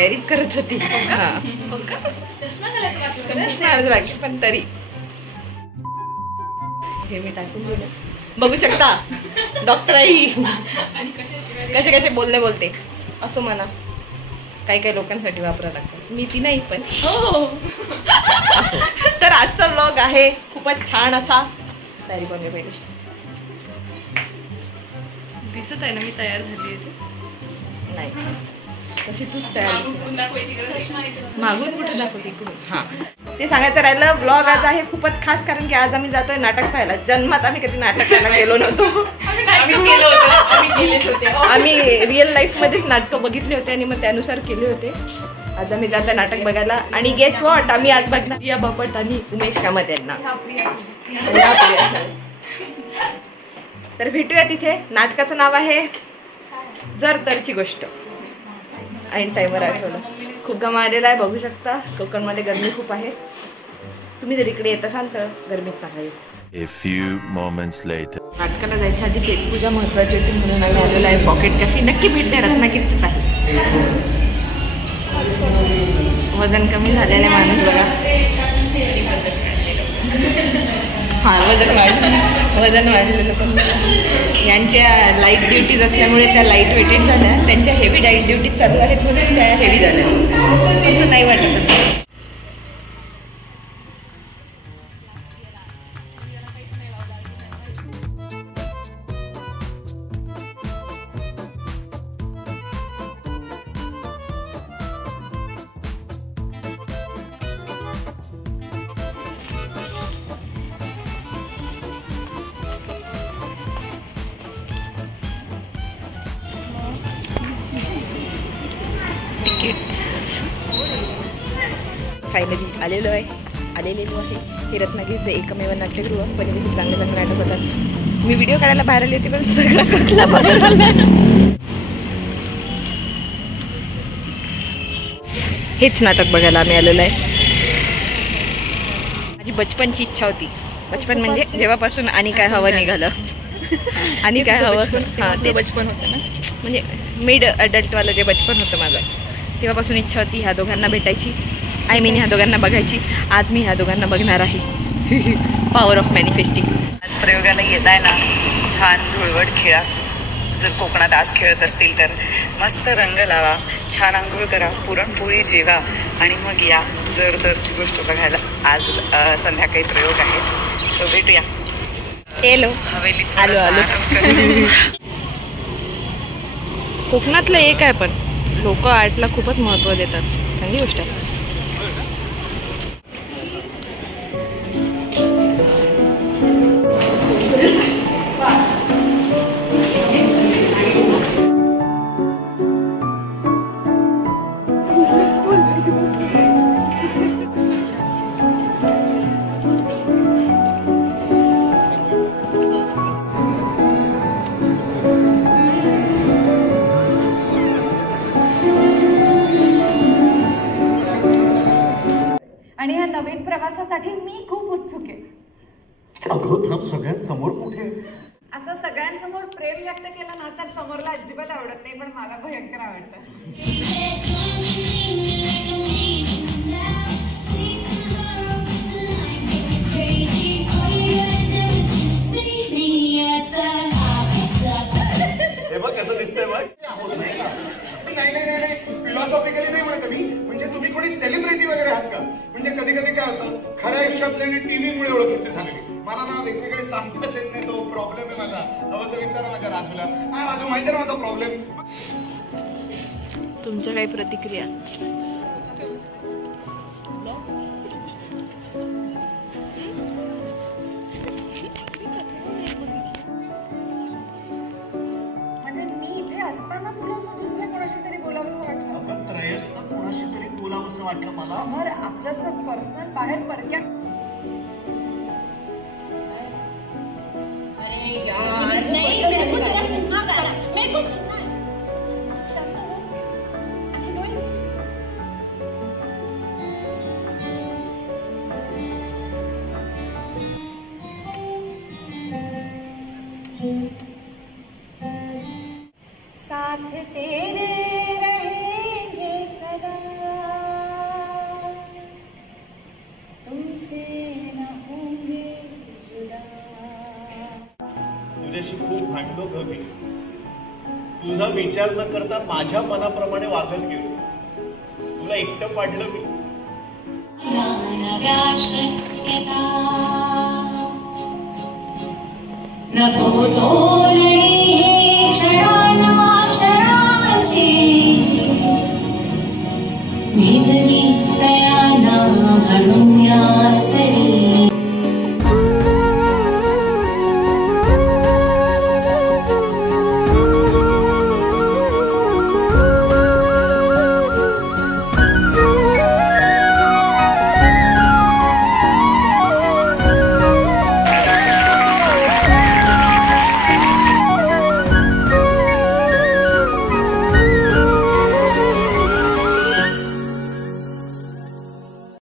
तयारीच करत होती. पण तरी हे मी टाकून दिलं. बघू शकता डॉक्टर आई कसे कसे बोलते असो म्हणा. काही काही लोकांसाठी वापरावं लागतं. मी ती नाही पण हो असो. तर आजचा व्लॉग आहे खूपच छान असा. तयारी कोण काय पाहिजे दिसत आहे ना मी तयार झाली आहे. नाही तशी तूच तयार मागून कुठे दाखवते इकडून. हां ते सांगायचं राहिलं. ब्लॉग आज आहे खूपच खास कारण की आज आम्ही जातोय नाटक पाहायला. जन्मात आम्ही कधी नाटक पाहायला गेलो नव्हतो. आम्ही रिअल लाईफ मध्येच नाटकं बघितले होते आणि मग त्यानुसार केले होते. आज आम्ही जातोय नाटक बघायला. आणि गेस व्हॉट आम्ही आज बघणार प्रिया बापट आणि उमेश कामत यांना. तर भेटूया तिथे. नाटकाचं नाव आहे जर तरची गोष्ट. ऐन टाइमवर आठवलं. खूप गमा आलेला आहे बघू शकता. कोकणमध्ये गरमी खूप आहे. तुम्ही जर इकडे येत असाल तर गरमीत नका येऊ. A few moments later. नाटकाला जायच्या आधी पेटपूजा महत्वाची होती म्हणून आम्ही आलेलो आहे पॉकेट कॅफे. नक्की भेट द्या. रत्नागिरीच आहे. वजन कमी झालेले माणूस बघा. हां वजन वाढलेलं पण यांच्या लाईट ड्युटीज असल्यामुळे त्या लाईट वेटेड झाल्या. त्यांच्या हेवी लाईट ड्युटीज चालू आहेत म्हणून त्या हेवी झाल्या. फक्त नाही वाटत. फायनली आलेलो आहे. हे रत्नागिरीचं एकमेव नाट्यगृह. पहिले खूप चांगले नाटक होतात. मी व्हिडिओ काढायला बाहेर आली होती पण सगळं कुठला बघायला. हेच नाटक बघायला आम्ही आलेलो आहे. माझी बचपनची इच्छा होती. बचपन म्हणजे जेव्हापासून आणि काय हवं निघालं. आणि काय हवं हां ते बचपन होतं ना. म्हणजे मिड अडल्टवालं जे बचपन होतं माझं तेव्हापासून इच्छा होती ह्या दोघांना भेटायची. ह्या दोघांना बघायची. आज मी ह्या दोघांना बघणार आहे. Power of manifesting. आज प्रयोगाला येत आहे ना. छान धुळवट खेळा. जर कोकणात आज खेळत असतील तर मस्त रंग लावा. छान आंघोळ करा. पुरणपोळी जेवा आणि मग या जर तरची गोष्ट बघायला. आज संध्याकाळी प्रयोग आहे. सो भेटूया. हॅलो हवेलीत आलो. कोकणातलं एक आहे पण लोक आर्टला खूपच महत्त्व देतात. चांगली गोष्ट आहे. आणि ह्या नवीन प्रवासासाठी मी खूप उत्सुक आहे. अगं थांब सगळ्यांसमोर कुठे. असं सगळ्यांसमोर प्रेम व्यक्त केलं ना तर समोरला अजिबात आवडत नाही पण मला भयंकर आवडतं. हे बघ कसं दिसतंय बघ. नाही फिलॉसॉफिकली नाही म्हणत मी. म्हणजे तुम्ही कोणी सेलिब्रिटी वगैरे आहात का. म्हणजे कधी कधी काय होतं खऱ्या आयुष्यातल्या टीव्ही मुळे ओळखीचे झाले. मला ना वेगवेगळे सांगताच येत नाही. तो प्रॉब्लेम आहे माझा. हवं तर विचारा नका राजूला. राजू माहिती आहे ना माझा प्रॉब्लेम. तुमच्या काही प्रतिक्रिया. म्हणजे मी इथे असताना तुला असं दुसऱ्या कोणाशी तरी बोलावंसं वाटलं. अगं त्रयस्थ कोणाशी तरी बोलावंसं वाटलं मला. समोर आपलंसं पर्सनल बाहेर परक्या. अरे यार नहीं मेरे को तेरा सुनना गाना मेरे को सुनना है. तू शांत हो आणि डोळे. साथ तेरे रहेंगे सदा. तुझ्याशी खूप भांडलो ग मी. तुझा विचार न करता माझ्या मनाप्रमाणे वागत गेलो. तुला एकटं पाडलं मी. नको तोलणी क्षणाची भिजली दयाना म्हणून